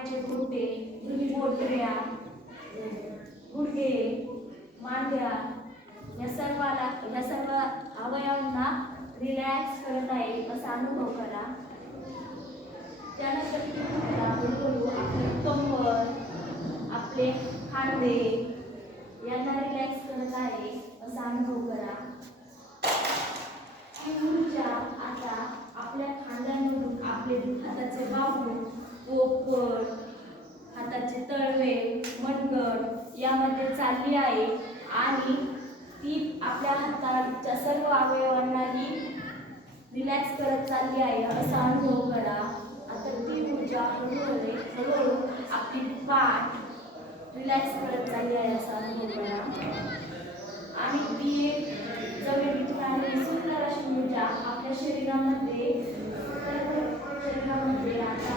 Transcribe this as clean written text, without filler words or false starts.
पायाचे घोटे, पोटऱ्या, गुडघे, मांड्या या सर्व अवयवांना रिलॅक्स करत आहे असा अनुभव करा. त्यानंतर हळूहळू आपले कंबर, आपले खांदे यांना रिलॅक्स करत आहे असा अनुभव करा. ही ऊर्जा आता आपल्या खांद्यांमधून आपले हाताचे बाहू, पोपट, हाताचे तळवे, मनगट यामध्ये चालली आहे आणि ती आपल्या हाताच्या सर्व अवयवांनाही रिलॅक्स करत चालली आहे असा अनुभव करा. आता ती ऊर्जा हळूहळू आपली पाठ रिलॅक्स करत चालली आहे असा अनुभव करा. आणि ती एक जमिनीतून आलेली सुंदर अशी ऊर्जा आपल्या शरीरामध्ये आता